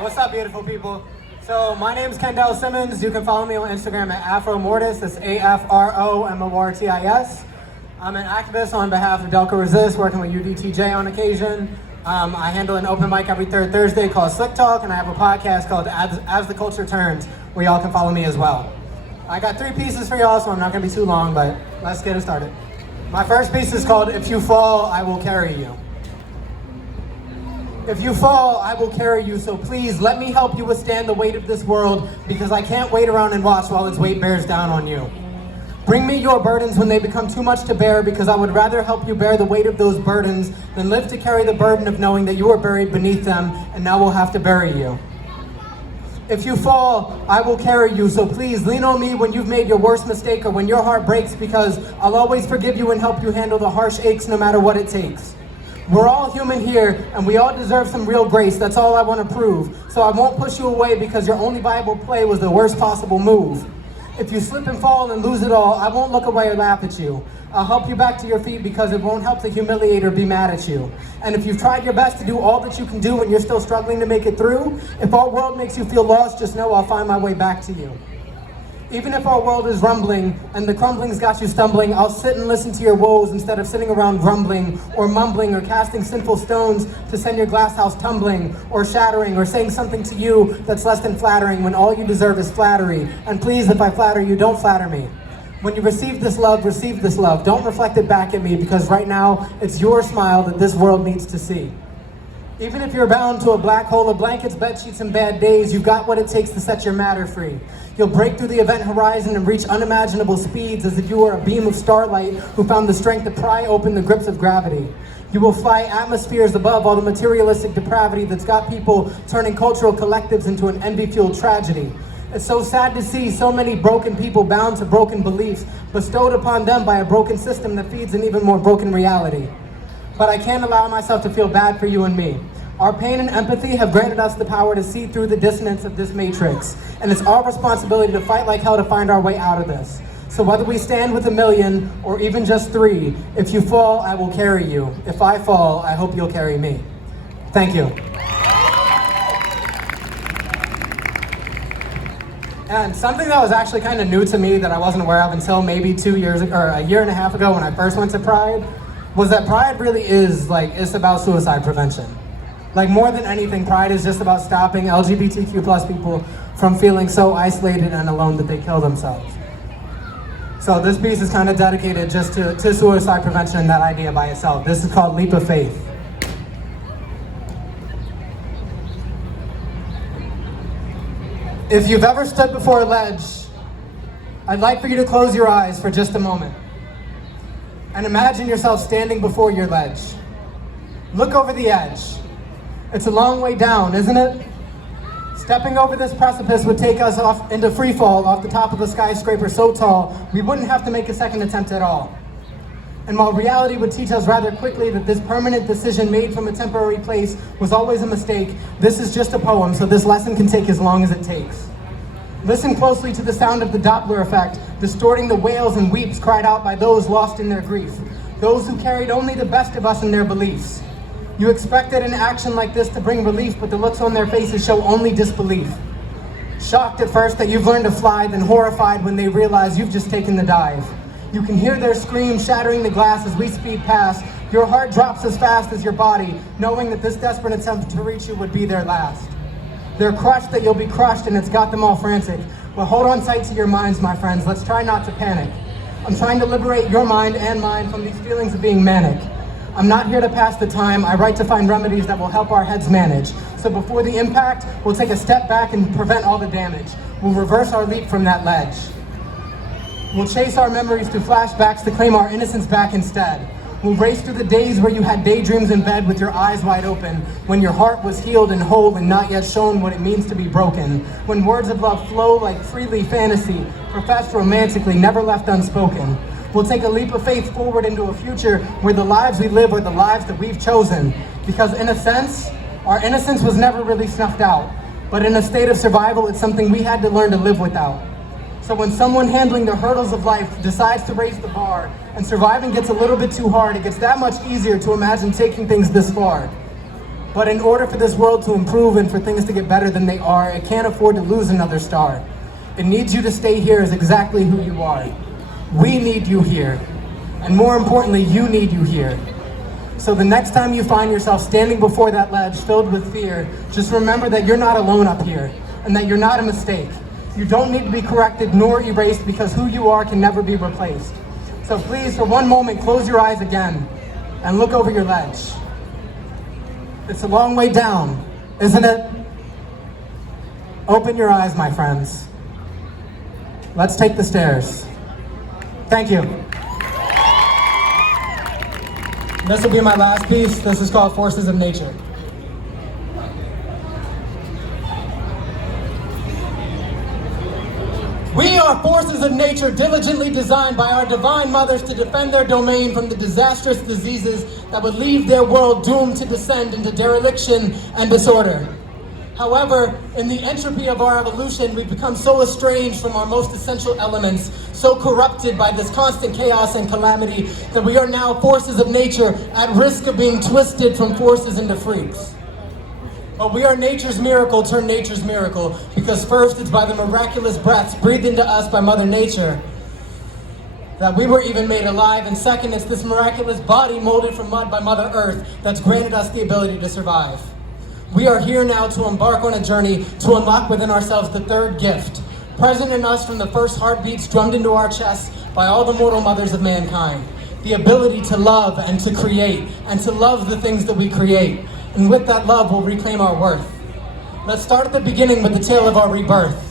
What's up, beautiful people? So my name is Kendell Simmons. You can follow me on Instagram at AfroMortis. That's AFROMORTIS. I'm an activist on behalf of Delco Resist, working with UDTJ on occasion. I handle an open mic every third Thursday called Slick Talk, and I have a podcast called As the Culture Turns, where y'all can follow me as well. I got 3 pieces for y'all, so I'm not gonna be too long, but let's get it started. My first piece is called If You Fall, I Will Carry You. If you fall, I will carry you, so please let me help you withstand the weight of this world, because I can't wait around and watch while its weight bears down on you. Bring me your burdens when they become too much to bear, because I would rather help you bear the weight of those burdens than live to carry the burden of knowing that you are buried beneath them and now we'll have to bury you. If you fall, I will carry you, so please lean on me when you've made your worst mistake or when your heart breaks, because I'll always forgive you and help you handle the harsh aches no matter what it takes. We're all human here, and we all deserve some real grace. That's all I want to prove. So I won't push you away because your only viable play was the worst possible move. If you slip and fall and lose it all, I won't look away or laugh at you. I'll help you back to your feet because it won't help to humiliate or be mad at you. And if you've tried your best to do all that you can do and you're still struggling to make it through, if our world makes you feel lost, just know I'll find my way back to you. Even if our world is rumbling and the crumbling's got you stumbling, I'll sit and listen to your woes instead of sitting around grumbling or mumbling or casting sinful stones to send your glass house tumbling or shattering or saying something to you that's less than flattering when all you deserve is flattery. And please, if I flatter you, don't flatter me. When you receive this love, receive this love. Don't reflect it back at me, because right now it's your smile that this world needs to see. Even if you're bound to a black hole of blankets, bed sheets, and bad days, you've got what it takes to set your matter free. You'll break through the event horizon and reach unimaginable speeds as if you were a beam of starlight who found the strength to pry open the grips of gravity. You will fly atmospheres above all the materialistic depravity that's got people turning cultural collectives into an envy-fueled tragedy. It's so sad to see so many broken people bound to broken beliefs, bestowed upon them by a broken system that feeds an even more broken reality. But I can't allow myself to feel bad for you and me. Our pain and empathy have granted us the power to see through the dissonance of this matrix, and it's our responsibility to fight like hell to find our way out of this. So whether we stand with 1,000,000 or even just 3, if you fall, I will carry you. If I fall, I hope you'll carry me. Thank you. And something that was actually kind of new to me that I wasn't aware of until maybe 2 years or a year and a half ago when I first went to Pride was that Pride really is it's about suicide prevention. Like, more than anything, Pride is just about stopping LGBTQ+ people from feeling so isolated and alone that they kill themselves. So this piece is kind of dedicated just to suicide prevention and that idea by itself. This is called Leap of Faith. If you've ever stood before a ledge, I'd like for you to close your eyes for just a moment and imagine yourself standing before your ledge. Look over the edge. It's a long way down, isn't it? Stepping over this precipice would take us off into free fall off the top of a skyscraper so tall, we wouldn't have to make a second attempt at all. And while reality would teach us rather quickly that this permanent decision made from a temporary place was always a mistake, this is just a poem, so this lesson can take as long as it takes. Listen closely to the sound of the Doppler effect, distorting the wails and weeps cried out by those lost in their grief, those who carried only the best of us in their beliefs. You expected an action like this to bring relief, but the looks on their faces show only disbelief. Shocked at first that you've learned to fly, then horrified when they realize you've just taken the dive. You can hear their screams shattering the glass as we speed past. Your heart drops as fast as your body, knowing that this desperate attempt to reach you would be their last. They're crushed that you'll be crushed, and it's got them all frantic. But hold on tight to your minds, my friends. Let's try not to panic. I'm trying to liberate your mind and mine from these feelings of being manic. I'm not here to pass the time. I write to find remedies that will help our heads manage. So before the impact, we'll take a step back and prevent all the damage. We'll reverse our leap from that ledge. We'll chase our memories through flashbacks to claim our innocence back instead. We'll race through the days where you had daydreams in bed with your eyes wide open, when your heart was healed and whole and not yet shown what it means to be broken, when words of love flow like freely fantasy, professed romantically, never left unspoken. We'll take a leap of faith forward into a future where the lives we live are the lives that we've chosen. Because in a sense, our innocence was never really snuffed out. But in a state of survival, it's something we had to learn to live without. So when someone handling the hurdles of life decides to raise the bar and surviving gets a little bit too hard, it gets that much easier to imagine taking things this far. But in order for this world to improve and for things to get better than they are, it can't afford to lose another star. It needs you to stay here as exactly who you are. We need you here. And more importantly, you need you here. So the next time you find yourself standing before that ledge filled with fear, just remember that you're not alone up here and that you're not a mistake. You don't need to be corrected nor erased because who you are can never be replaced. So please, for one moment, close your eyes again and look over your ledge. It's a long way down, isn't it? Open your eyes, my friends. Let's take the stairs. Thank you. This will be my last piece. This is called Forces of Nature. We are forces of nature diligently designed by our divine mothers to defend their domain from the disastrous diseases that would leave their world doomed to descend into dereliction and disorder. However, in the entropy of our evolution, we've become so estranged from our most essential elements, so corrupted by this constant chaos and calamity, that we are now forces of nature at risk of being twisted from forces into freaks. But we are nature's miracle turned nature's miracle, because first it's by the miraculous breaths breathed into us by Mother Nature that we were even made alive, and second it's this miraculous body molded from mud by Mother Earth that's granted us the ability to survive. We are here now to embark on a journey to unlock within ourselves the third gift, present in us from the first heartbeats drummed into our chests by all the mortal mothers of mankind, the ability to love and to create, and to love the things that we create. And with that love, we'll reclaim our worth. Let's start at the beginning with the tale of our rebirth.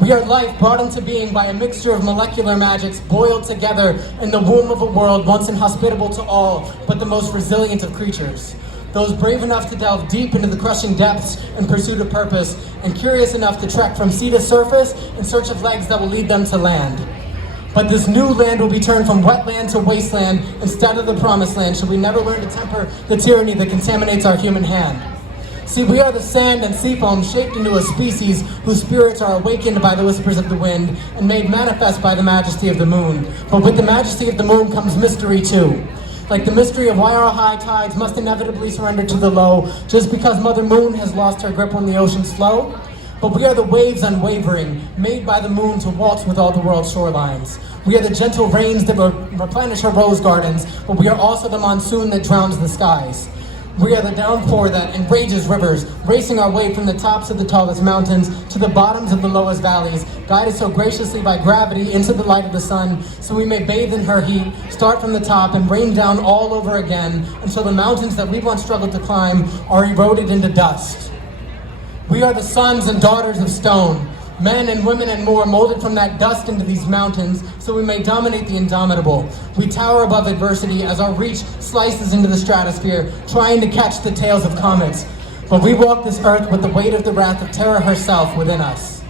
We are life brought into being by a mixture of molecular magics boiled together in the womb of a world once inhospitable to all, but the most resilient of creatures. Those brave enough to delve deep into the crushing depths in pursuit of purpose, and curious enough to trek from sea to surface in search of legs that will lead them to land. But this new land will be turned from wetland to wasteland instead of the promised land, should we never learn to temper the tyranny that contaminates our human hand. See, we are the sand and sea foam shaped into a species whose spirits are awakened by the whispers of the wind and made manifest by the majesty of the moon. But with the majesty of the moon comes mystery too. Like the mystery of why our high tides must inevitably surrender to the low, just because Mother Moon has lost her grip on the ocean's flow. But we are the waves unwavering, made by the moon to waltz with all the world's shorelines. We are the gentle rains that replenish our rose gardens, but we are also the monsoon that drowns the skies. We are the downpour that enrages rivers, racing our way from the tops of the tallest mountains to the bottoms of the lowest valleys, guided so graciously by gravity into the light of the sun, so we may bathe in her heat, start from the top, and rain down all over again, until the mountains that we once struggled to climb are eroded into dust. We are the sons and daughters of stone, men and women and more molded from that dust into these mountains so we may dominate the indomitable. We tower above adversity as our reach slices into the stratosphere, trying to catch the tails of comets. But we walk this earth with the weight of the wrath of terror herself within us.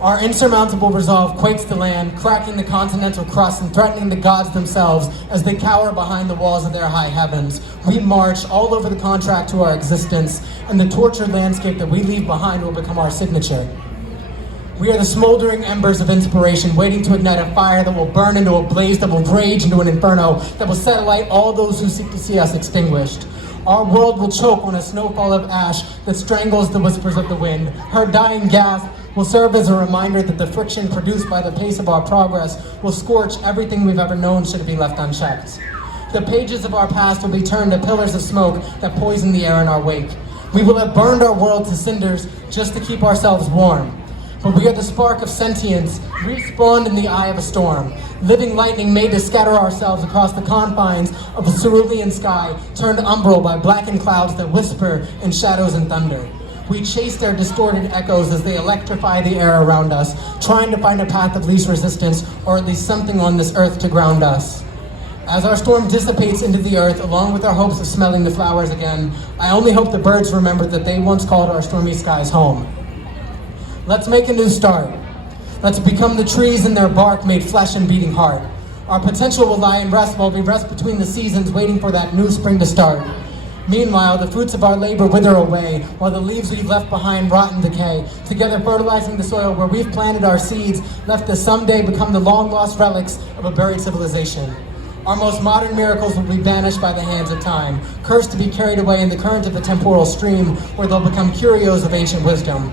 Our insurmountable resolve quakes the land, cracking the continental crust and threatening the gods themselves as they cower behind the walls of their high heavens. We march all over the contract to our existence, and the tortured landscape that we leave behind will become our signature. We are the smoldering embers of inspiration, waiting to ignite a fire that will burn into a blaze that will rage into an inferno, that will set alight all those who seek to see us extinguished. Our world will choke on a snowfall of ash that strangles the whispers of the wind. Her dying gasp will serve as a reminder that the friction produced by the pace of our progress will scorch everything we've ever known should it be left unchecked. The pages of our past will be turned to pillars of smoke that poison the air in our wake. We will have burned our world to cinders just to keep ourselves warm. But we are the spark of sentience, respawned in the eye of a storm. Living lightning made to scatter ourselves across the confines of a cerulean sky, turned umbral by blackened clouds that whisper in shadows and thunder. We chase their distorted echoes as they electrify the air around us, trying to find a path of least resistance, or at least something on this earth to ground us. As our storm dissipates into the earth, along with our hopes of smelling the flowers again, I only hope the birds remember that they once called our stormy skies home. Let's make a new start. Let's become the trees in their bark made flesh and beating heart. Our potential will lie in rest while we rest between the seasons, waiting for that new spring to start. Meanwhile, the fruits of our labor wither away, while the leaves we've left behind rot and decay, together fertilizing the soil where we've planted our seeds, left to someday become the long-lost relics of a buried civilization. Our most modern miracles will be banished by the hands of time, cursed to be carried away in the current of the temporal stream, where they'll become curios of ancient wisdom.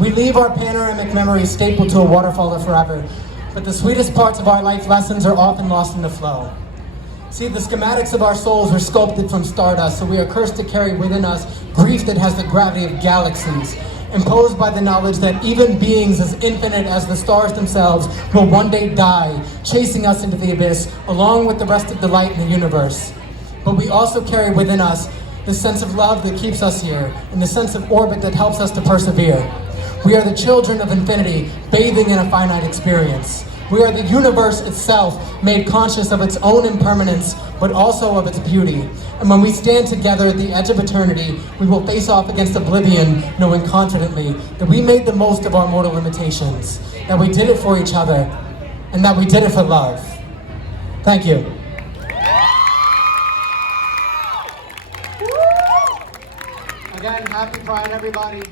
We leave our panoramic memories stapled to a waterfall of forever, but the sweetest parts of our life lessons are often lost in the flow. See, the schematics of our souls are sculpted from stardust, so we are cursed to carry within us grief that has the gravity of galaxies, imposed by the knowledge that even beings as infinite as the stars themselves will one day die, chasing us into the abyss, along with the rest of the light in the universe. But we also carry within us the sense of love that keeps us here, and the sense of orbit that helps us to persevere. We are the children of infinity, bathing in a finite experience. We are the universe itself, made conscious of its own impermanence, but also of its beauty. And when we stand together at the edge of eternity, we will face off against oblivion, knowing confidently that we made the most of our mortal limitations, that we did it for each other, and that we did it for love. Thank you. Again, happy Pride, everybody.